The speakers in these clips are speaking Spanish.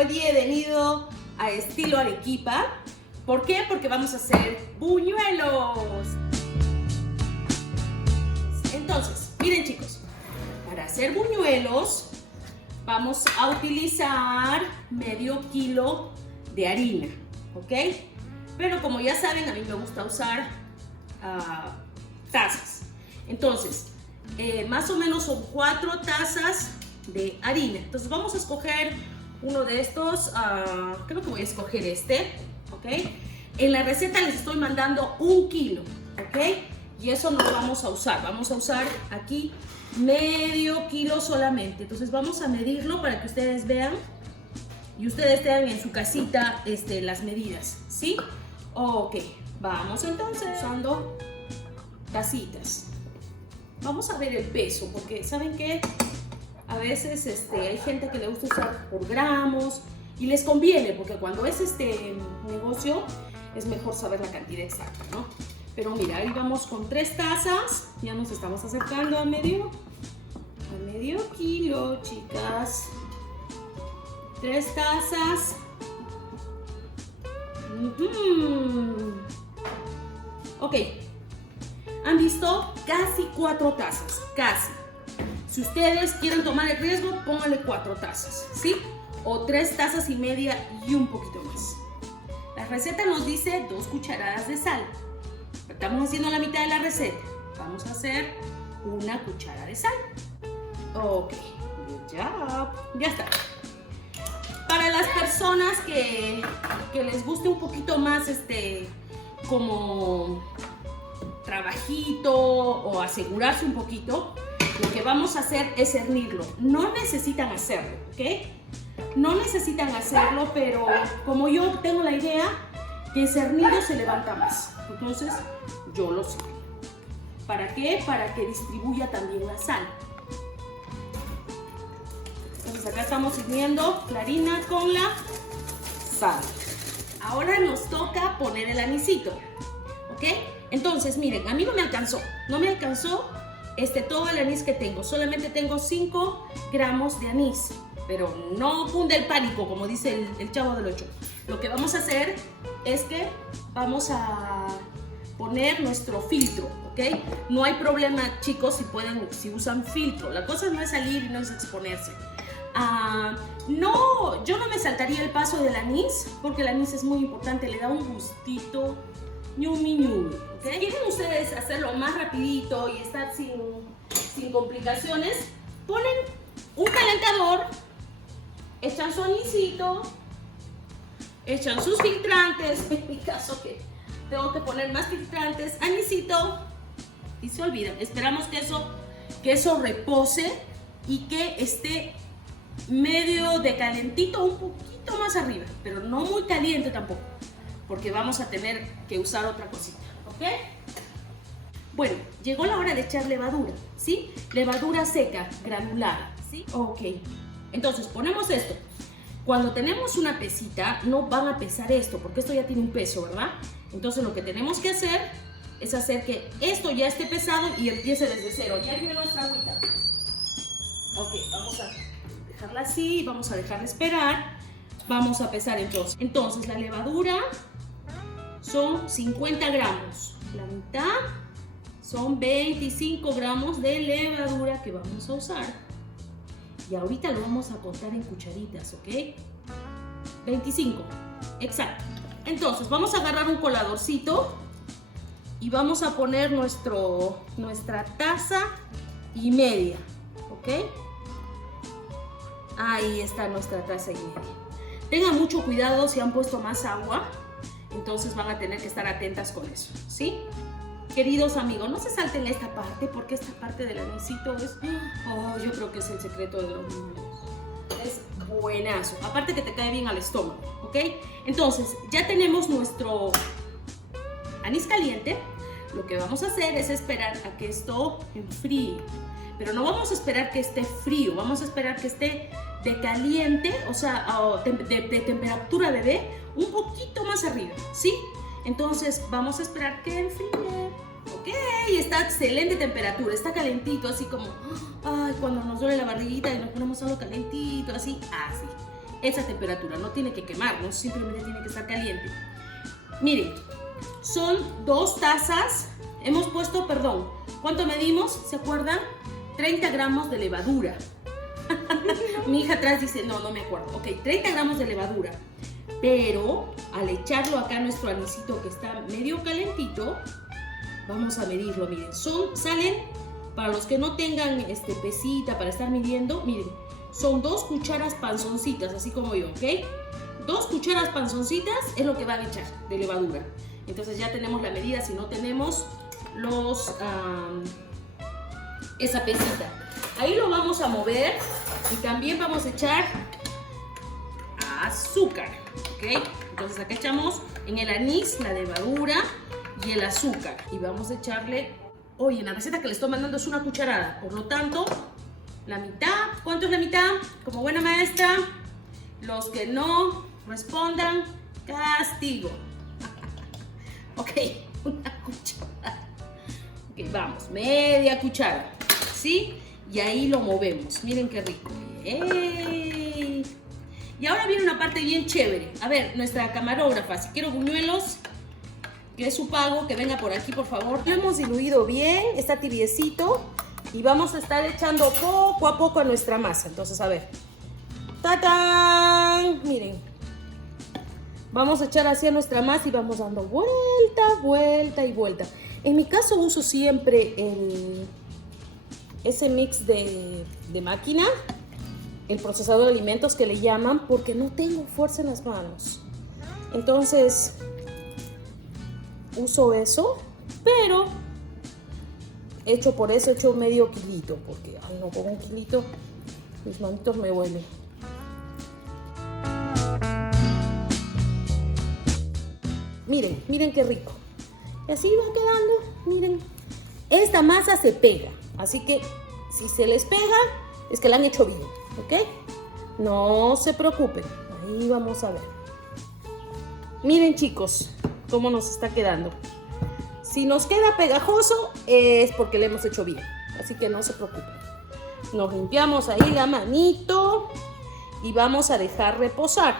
hoy día he venido a estilo Arequipa. ¿Por qué? Porque vamos a hacer buñuelos. Entonces, miren chicos, para hacer buñuelos vamos a utilizar medio kilo de harina, ¿ok? Pero como ya saben, a mí me gusta usar tazas. Entonces, más o menos son 4 tazas de harina. Entonces vamos a escoger uno de estos, creo que voy a escoger este, ¿ok? En la receta les estoy mandando 1 kilo, ¿ok? Y eso no lo vamos a usar. Vamos a usar aquí medio kilo solamente. Entonces vamos a medirlo para que ustedes vean y ustedes tengan en su casita las medidas, ¿sí? Ok, vamos entonces usando tacitas. Vamos a ver el peso, porque ¿saben qué? A veces hay gente que le gusta usar por gramos y les conviene, porque cuando es negocio es mejor saber la cantidad exacta, ¿no? Pero mira, ahí vamos con 3 tazas, ya nos estamos acercando a medio kilo, chicas. 3 tazas. Ok, han visto casi 4 tazas, casi. Si ustedes quieren tomar el riesgo, pónganle 4 tazas, ¿sí? O 3 tazas y media y un poquito más. La receta nos dice 2 cucharadas de sal. Estamos haciendo la mitad de la receta. Vamos a hacer 1 cucharada de sal. Ok, good job. Ya está. Para las personas que les guste un poquito más como trabajito o asegurarse un poquito, lo que vamos a hacer es cernirlo. No necesitan hacerlo, ¿ok? No necesitan hacerlo, pero como yo tengo la idea que cernido se levanta más, entonces yo lo sirvo. ¿Para qué? Para que distribuya también la sal. Entonces acá estamos sirviendo la harina con la sal. Ahora nos toca poner el anisito, ¿ok? Entonces miren, a mí no me alcanzó todo el anís que tengo. Solamente tengo 5 gramos de anís, pero no cunde el pánico, como dice el Chavo del 8. Lo que vamos a hacer es que vamos a poner nuestro filtro, ¿ok? No hay problema, chicos, si usan filtro. La cosa no es salir y no es exponerse. No, yo no me saltaría el paso del anís, porque el anís es muy importante, le da un gustito ñumi ñumi, ¿ok? Si quieren ustedes hacerlo más rapidito y estar sin complicaciones, ponen un calentador, echan su anisito, echan sus filtrantes, en mi caso que tengo que poner más filtrantes, anisito, y se olvidan. Esperamos que eso repose y que esté medio de calentito, un poquito más arriba, pero no muy caliente tampoco, porque vamos a tener que usar otra cosita, ¿ok? Bueno, llegó la hora de echar levadura, ¿sí? Levadura seca, granular, ¿sí? Ok, entonces ponemos esto. Cuando tenemos una pesita, no van a pesar esto, porque esto ya tiene un peso, ¿verdad? Entonces lo que tenemos que hacer es hacer que esto ya esté pesado y empiece desde cero. Ya hirvió nuestra agüita. Ok, vamos a dejarla así, vamos a dejarla esperar. Vamos a pesar entonces. Entonces la levadura son 50 gramos. La mitad son 25 gramos de levadura que vamos a usar. Y ahorita lo vamos a contar en cucharitas, ¿ok? 25, exacto. Entonces vamos a agarrar un coladorcito y vamos a poner nuestra taza y media, ¿ok? Ahí está nuestra taza y media. Tengan mucho cuidado si han puesto más agua, entonces van a tener que estar atentas con eso, ¿sí? Queridos amigos, no se salten esta parte, porque esta parte del anisito es... yo creo que es el secreto de los buñuelos. Es buenazo. Aparte que te cae bien al estómago, ¿ok? Entonces, ya tenemos nuestro anís caliente. Lo que vamos a hacer es esperar a que esto enfríe. Pero no vamos a esperar que esté frío, vamos a esperar que esté de caliente, o sea, de temperatura bebé, un poquito más arriba, ¿sí? Entonces vamos a esperar que enfríe. Ok, está a excelente temperatura, está calentito, así como, ay, cuando nos duele la barriguita y nos ponemos algo calentito, así. esa temperatura, no tiene que quemarnos, simplemente tiene que estar caliente. Miren, son 2 tazas, hemos puesto, perdón, ¿cuánto medimos? ¿Se acuerdan? 30 gramos de levadura. Mi hija atrás dice, no me acuerdo. Ok, 30 gramos de levadura. Pero al echarlo acá a nuestro anisito que está medio calentito, vamos a medirlo, miren. Salen, para los que no tengan pesita para estar midiendo, miren, son 2 cucharas panzoncitas, así como yo, ¿ok? 2 cucharas panzoncitas es lo que van a echar de levadura. Entonces ya tenemos la medida, si no tenemos esa pesita. Ahí lo vamos a mover y también vamos a echar azúcar, ¿ok? Entonces acá echamos en el anís la levadura y el azúcar. Y vamos a echarle, oye, en la receta que les estoy mandando es 1 cucharada, por lo tanto, la mitad. ¿Cuánto es la mitad? Como buena maestra, los que no respondan, castigo. Ok, 1 cucharada. Ok, vamos, media cuchara, ¿sí? Y ahí lo movemos. Miren qué rico. ¡Ey! Y ahora viene una parte bien chévere. A ver, nuestra camarógrafa, si quiero buñuelos, que es su pago, que venga por aquí, por favor. Lo hemos diluido bien, está tibiecito. Y vamos a estar echando poco a poco a nuestra masa. Entonces, a ver. ¡Tatán! Miren. Vamos a echar hacia nuestra masa y vamos dando vuelta, vuelta y vuelta. En mi caso uso siempre ese mix de máquina, el procesador de alimentos que le llaman, porque no tengo fuerza en las manos. Entonces, uso eso, pero hecho medio kilito, porque ay, no, con 1 kilito mis manitos me huelen. Miren, miren qué rico. Y así va quedando, miren. Esta masa se pega, así que si se les pega, es que la han hecho bien, ¿ok? No se preocupen, ahí vamos a ver. Miren chicos, cómo nos está quedando. Si nos queda pegajoso, es porque le hemos hecho bien, así que no se preocupen. Nos limpiamos ahí la manito y vamos a dejar reposar.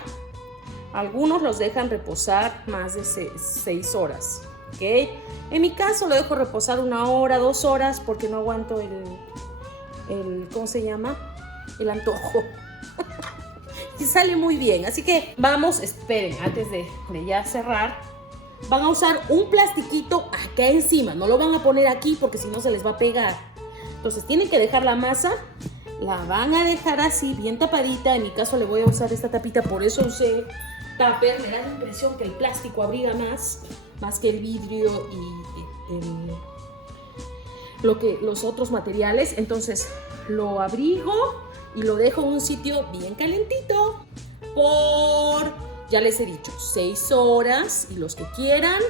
Algunos los dejan reposar más de 6 horas, ¿ok? En mi caso lo dejo reposar 1 hora, 2 horas, porque no aguanto ¿cómo se llama? El antojo. Y sale muy bien, así que vamos, esperen, antes de ya cerrar, van a usar un plastiquito acá encima, no lo van a poner aquí porque si no se les va a pegar. Entonces tienen que dejar la masa, la van a dejar así, bien tapadita. En mi caso le voy a usar esta tapita, por eso usé tupper. Me da la impresión que el plástico abriga más que el vidrio y los otros materiales. Entonces lo abrigo y lo dejo en un sitio bien calentito por, ya les he dicho, 6 horas, y los que quieran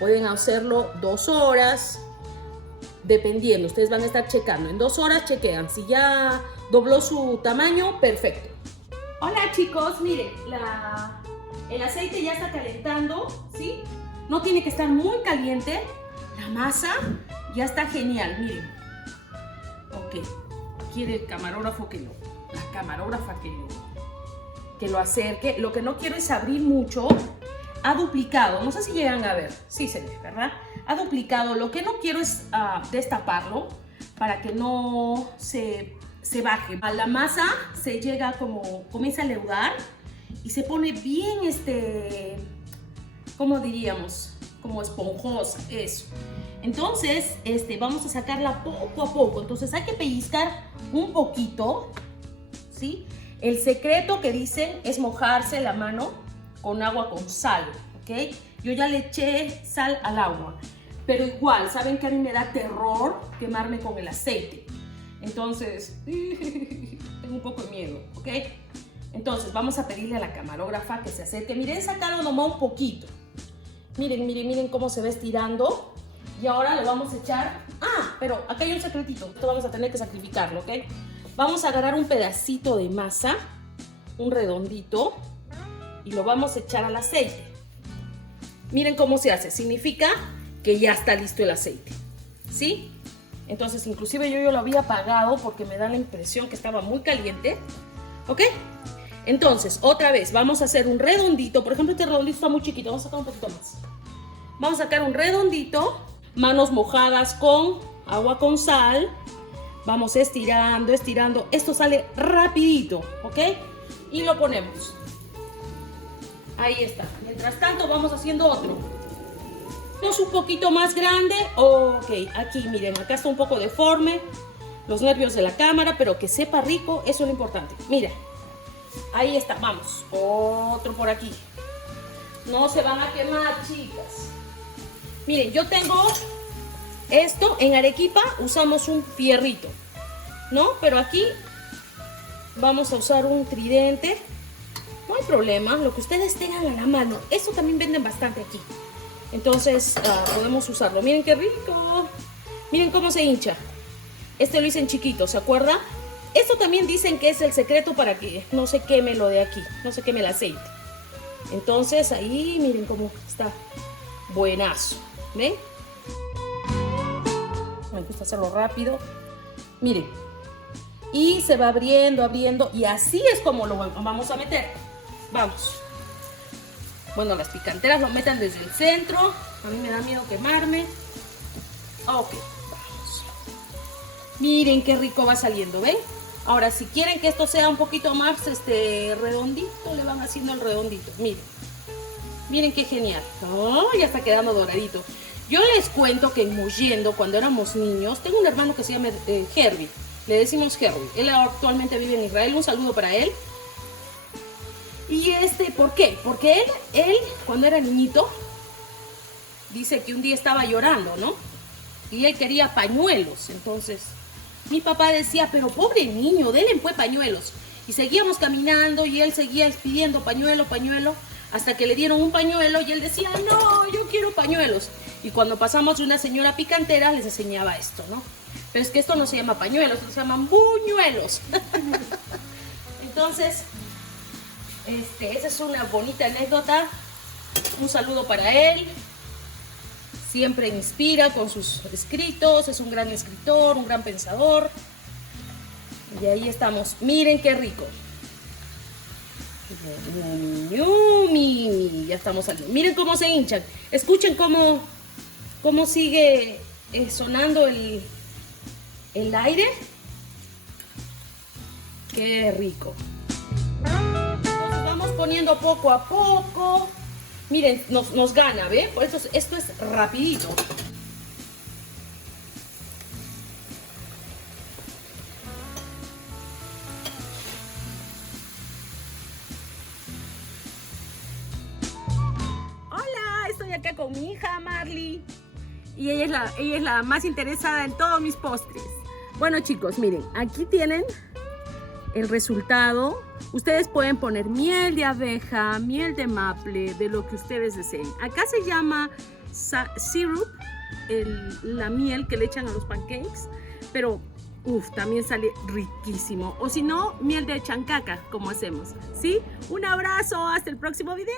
pueden hacerlo 2 horas, dependiendo. Ustedes van a estar checando. En 2 horas chequean. Si ya dobló su tamaño, perfecto. Hola chicos, miren, el aceite ya está calentando, ¿sí? No tiene que estar muy caliente. La masa ya está genial, miren. Ok, quiere el camarógrafo la camarógrafa que lo acerque. Lo que no quiero es abrir mucho. Ha duplicado, no sé si llegan a ver, sí se ve, ¿verdad? Ha duplicado. Lo que no quiero es destaparlo para que no se baje. A la masa se llega comienza a leudar y se pone bien, ¿cómo diríamos? Como esponjosa, eso. Entonces, vamos a sacarla poco a poco. Entonces hay que pellizcar un poquito, ¿sí? El secreto que dicen es mojarse la mano con agua con sal, ¿ok? Yo ya le eché sal al agua, pero igual, saben que a mí me da terror quemarme con el aceite. Entonces, tengo un poco de miedo, ¿ok? Entonces, vamos a pedirle a la camarógrafa que se acerque. Miren, sacaron nomás un poquito. Miren, miren, miren cómo se va estirando. Y ahora lo vamos a echar. Ah, pero acá hay un secretito. Esto vamos a tener que sacrificarlo, ¿ok? Vamos a agarrar un pedacito de masa, un redondito, y lo vamos a echar al aceite. Miren cómo se hace. Significa que ya está listo el aceite, ¿sí? Entonces, inclusive yo lo había apagado porque me da la impresión que estaba muy caliente, ¿ok? Entonces, otra vez, vamos a hacer un redondito. Por ejemplo, este redondito está muy chiquito. Vamos a sacar un poquito más. Vamos a sacar un redondito. Manos mojadas con agua con sal. Vamos estirando, estirando. Esto sale rapidito, ¿ok? Y lo ponemos. Ahí está. Mientras tanto, vamos haciendo otro. Es un poquito más grande. Ok, aquí, miren, acá está un poco deforme. Los nervios de la cámara, pero que sepa rico, eso es lo importante. Mira. Ahí está, vamos, otro por aquí. No se van a quemar, chicas. Miren, yo tengo esto, en Arequipa usamos un fierrito, ¿no? Pero aquí vamos a usar un tridente. No hay problema, lo que ustedes tengan a la mano. Eso también venden bastante aquí. Entonces, podemos usarlo. Miren qué rico. Miren cómo se hincha. Este lo hice en chiquito, ¿se acuerdan? Esto también dicen que es el secreto para que no se queme lo de aquí, no se queme el aceite. Entonces ahí miren cómo está buenazo, ¿ven? Me gusta hacerlo rápido. Miren. Y se va abriendo, abriendo y así es como lo vamos a meter. Vamos. Bueno, las picanteras lo metan desde el centro. A mí me da miedo quemarme. Ok, vamos. Miren qué rico va saliendo, ¿ven? Ahora, si quieren que esto sea un poquito más redondito, le van haciendo el redondito. Miren, miren qué genial. Oh, ya está quedando doradito. Yo les cuento que en Muyendo, cuando éramos niños, tengo un hermano que se llama Herbie. Le decimos Herbie. Él actualmente vive en Israel. Un saludo para él. Y ¿por qué? Porque él, cuando era niñito, dice que un día estaba llorando, ¿no? Y él quería pañuelos, entonces... Mi papá decía, pero pobre niño, denle pues pañuelos. Y seguíamos caminando y él seguía pidiendo pañuelo, pañuelo, hasta que le dieron un pañuelo y él decía, no, yo quiero pañuelos. Y cuando pasamos de una señora picantera les enseñaba esto, ¿no? Pero es que esto no se llama pañuelos, se llaman buñuelos. Entonces, esa es una bonita anécdota. Un saludo para él. Siempre inspira con sus escritos, es un gran escritor, un gran pensador. Y ahí estamos. Miren qué rico. Ya estamos saliendo. Miren cómo se hinchan. Escuchen cómo sigue sonando el aire. Qué rico. Nos vamos poniendo poco a poco. Miren, nos gana, ¿ven? Por eso esto es rapidito. Hola, estoy acá con mi hija Marley. Y ella es la más interesada en todos mis postres. Bueno, chicos, miren, aquí tienen el resultado. Ustedes pueden poner miel de abeja, miel de maple, de lo que ustedes deseen. Acá se llama syrup, la miel que le echan a los pancakes, pero también sale riquísimo. O si no, miel de chancaca, como hacemos, ¿sí? Un abrazo, hasta el próximo video.